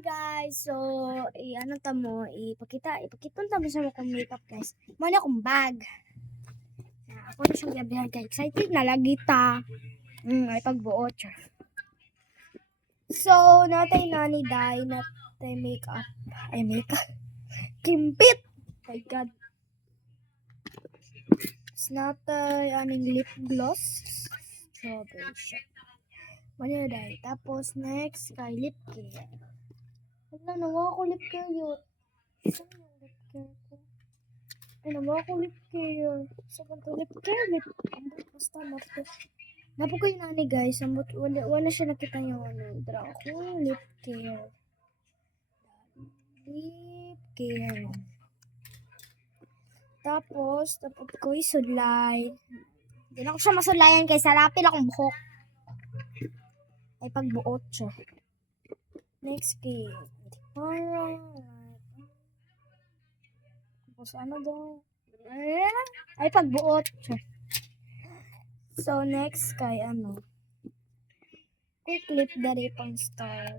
guys, so ano ta mo ipakita ta mo sa mo kong makeup guys. Mo na akong bag. Ako na siyang gabihan kay excited na lagi ta. Ay pagbuot siya. So natay nani dai natay makeup. Ay makeup. Kimpit. My god. Natay aning lip gloss. Strawberry siya. Mali dai. Tapos next kay lip care. Wala, nawa ko lip care yun. Saan yung lip care ko? Ay, nawa ko lip care. Saan to lip care? Ambot, basta mato. Napo ko yung nani guys. Ambot, wala siya nakita yung ano. Dara ako, lip care. Lip care. Tapos ko yung sudlay. Hindi na ko siya masudlayan kay sarapil akong buhok. Ay, pagbuot siya. Next kay tapos ano daw? Ay, pagbuot. So, next kay ano? Quick clip dari pang star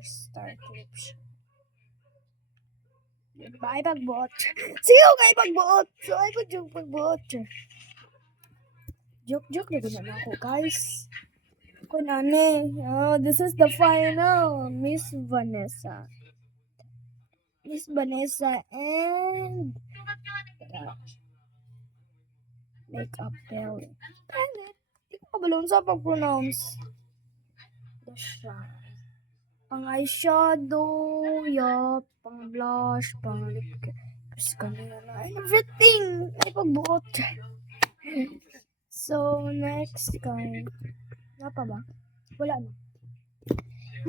clip siya. Diba? Ay, pagbuot. Siyo kay pagbuot. So, ay, pagbuot siya. Joke na ako, guys. Kunane. Oh, this is the final. Miss Vanessa and makeup palette. Hindi ko kabalon sa pag-pronounce. Pang eyeshadow, pang blush, pang lip mascara, everything. Ay pagbuot. So, next kay wala pa ba? Wala na.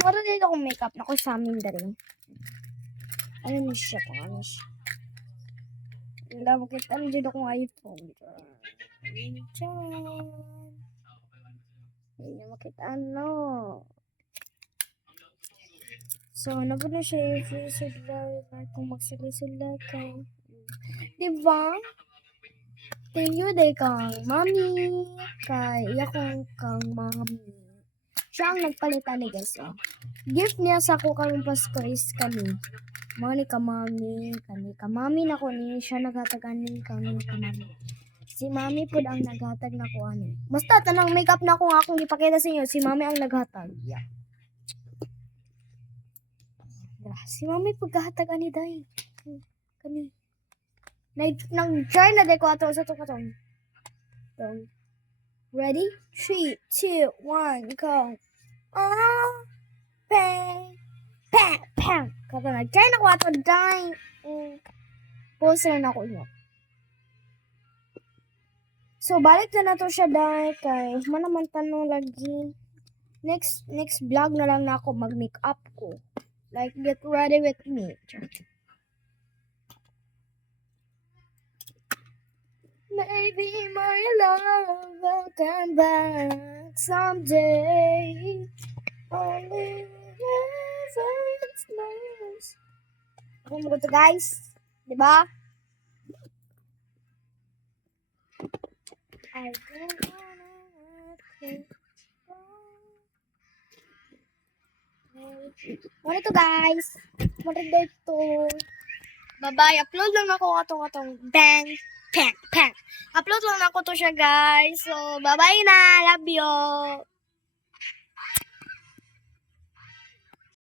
Meron din akong makeup na ko sa amin na rin. Ano niya siya? Ano siya? Wala mo kita. Ano dito akong iPhone? Diyan. Hindi niya makita. Ano? So, nabo na siya i-freezer kung magsili-sila kay. Diba? Thank you day kang mami. Kay akong kang mami. Siya ang nagpalitan ni guys. Oh. Gift niya sa ako karong Pasko is kani. Mani ka mami. Kani ka mami na ko ni. Siya naghataganin kani ka mami. Si mami po ang naghatag na ko ani. Basta tanang makeup na ko nga akong ipakita sa inyo. Si mami ang naghatag. Yeah. Si mami paghatag ani day. Kani. Nang try na day ko ato sa tukatong. Ready? 3, 2, 1, go. Bang. Bang. Bang. Kata na. Try na ko ato day. Poster na ko inyo. So, balik na to siya day. Kay, manaman tanong lagi. Next vlog na lang na ako mag-makeup ko. Like, get ready with me. Maybe my love will come back someday. Only heaven knows. Kung mo to guys, diba? I don't wanna think. Ano to guys? Maganda ito. Bye-bye. Upload lang ako atong bang. Pang. Upload lang ako to siya guys. So, bye-bye na. Love you.